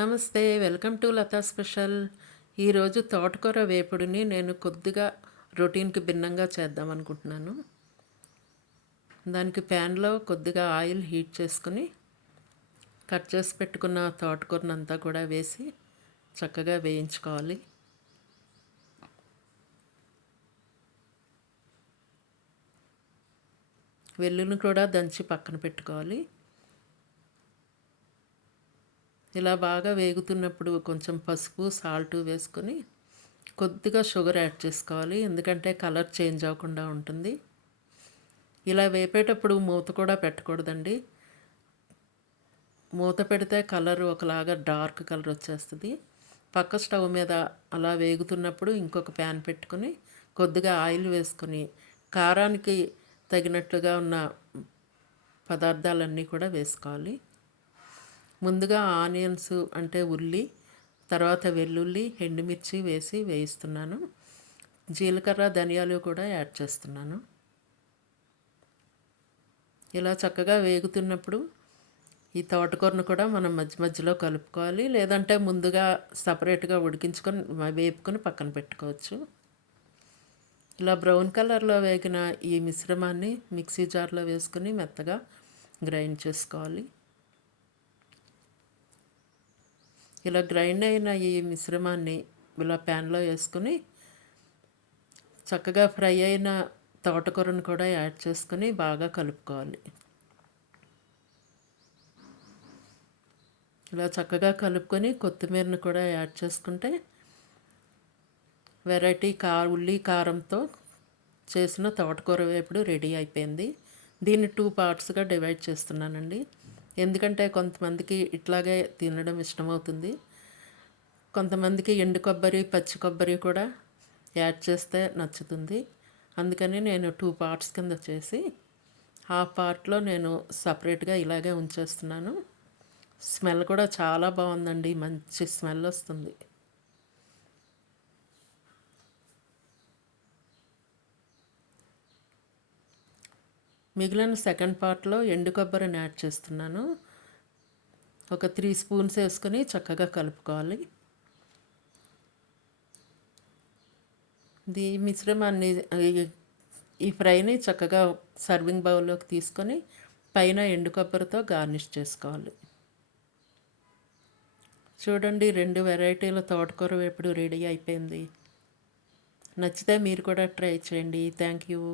నమస్తే, welcome to Lata special. ఈరోజు తోటకూర వేపుడిని నేను కొద్దిగా రొటీన్కి భిన్నంగా చేద్దాం అనుకుంటున్నాను. దానికి ప్యాన్లో కొద్దిగా ఆయిల్ హీట్ చేసుకుని కట్ చేసి పెట్టుకున్న తోటకూరనంతా కూడా వేసి చక్కగా వేయించుకోవాలి. వెల్లుల్లిని కూడా దంచి పక్కన పెట్టుకోవాలి. ఇలా బాగా వేగుతున్నప్పుడు కొంచెం పసుపు సాల్ట్ వేసుకొని కొద్దిగా షుగర్ యాడ్ చేసుకోవాలి, ఎందుకంటే కలర్ చేంజ్ అవ్వకుండా ఉంటుంది. ఇలా వేపేటప్పుడు మూత కూడా పెట్టకూడదండి. మూత పెడితే కలర్ ఒకలాగా డార్క్ కలర్ వచ్చేస్తుంది. పక్క స్టవ్ మీద అలా వేగుతున్నప్పుడు ఇంకొక ప్యాన్ పెట్టుకొని కొద్దిగా ఆయిల్ వేసుకొని కారానికి తగినట్లుగా ఉన్న పదార్థాలన్నీ కూడా వేసుకోవాలి. ముందుగా ఆనియన్స్ అంటే ఉల్లి, తర్వాత వెల్లుల్లి, ఎండుమిర్చి వేసి వేయిస్తున్నాను. జీలకర్ర ధనియాలు కూడా యాడ్ చేస్తున్నాను. ఇలా చక్కగా వేగుతున్నప్పుడు ఈ తోటకూరను కూడా మనం మధ్య మధ్యలో కలుపుకోవాలి, లేదంటే ముందుగా సపరేట్గా ఉడికించుకొని వేపుకొని పక్కన పెట్టుకోవచ్చు. ఇలా బ్రౌన్ కలర్లో వేగిన ఈ మిశ్రమాన్ని మిక్సీ జార్లో వేసుకొని మెత్తగా గ్రైండ్ చేసుకోవాలి. ఇలా గ్రైండ్ అయిన ఈ మిశ్రమాన్ని ఇలా ప్యాన్లో వేసుకుని చక్కగా ఫ్రై అయిన తోటకూరను కూడా యాడ్ చేసుకుని బాగా కలుపుకోవాలి. ఇలా చక్కగా కలుపుకొని కొత్తిమీరను కూడా యాడ్ చేసుకుంటే వెరైటీ ఉల్లి కారంతో చేసిన తోటకూర వేపుడు రెడీ అయిపోయింది. దీన్ని 2 పార్ట్స్గా డివైడ్ చేస్తున్నానండి, ఎందుకంటే కొంతమందికి ఇట్లాగే తినడం ఇష్టమవుతుంది. కొంతమందికి ఎండు కొబ్బరి పచ్చి కొబ్బరి కూడా యాడ్ చేస్తే నచ్చుతుంది. అందుకని నేను 2 పార్ట్స్ కింద చేసి హాఫ్ పార్ట్లో నేను సపరేట్గా ఇలాగే ఉంచేస్తున్నాను. స్మెల్ కూడా చాలా బాగుందండి, మంచి స్మెల్ వస్తుంది. మిగిలిన సెకండ్ పార్ట్లో ఎండు కొబ్బరిని యాడ్ చేస్తున్నాను. ఒక 3 స్పూన్స్ వేసుకొని చక్కగా కలుపుకోవాలి. ఈ మిశ్రమాన్ని ఈ ఫ్రైని చక్కగా సర్వింగ్ బౌల్లోకి తీసుకొని పైన ఎండు కొబ్బరితో గార్నిష్ చేసుకోవాలి. చూడండి, 2 వెరైటీల తోటకూర వేపుడు రెడీ అయిపోయింది. నచ్చితే మీరు కూడా ట్రై చేయండి. Thank you.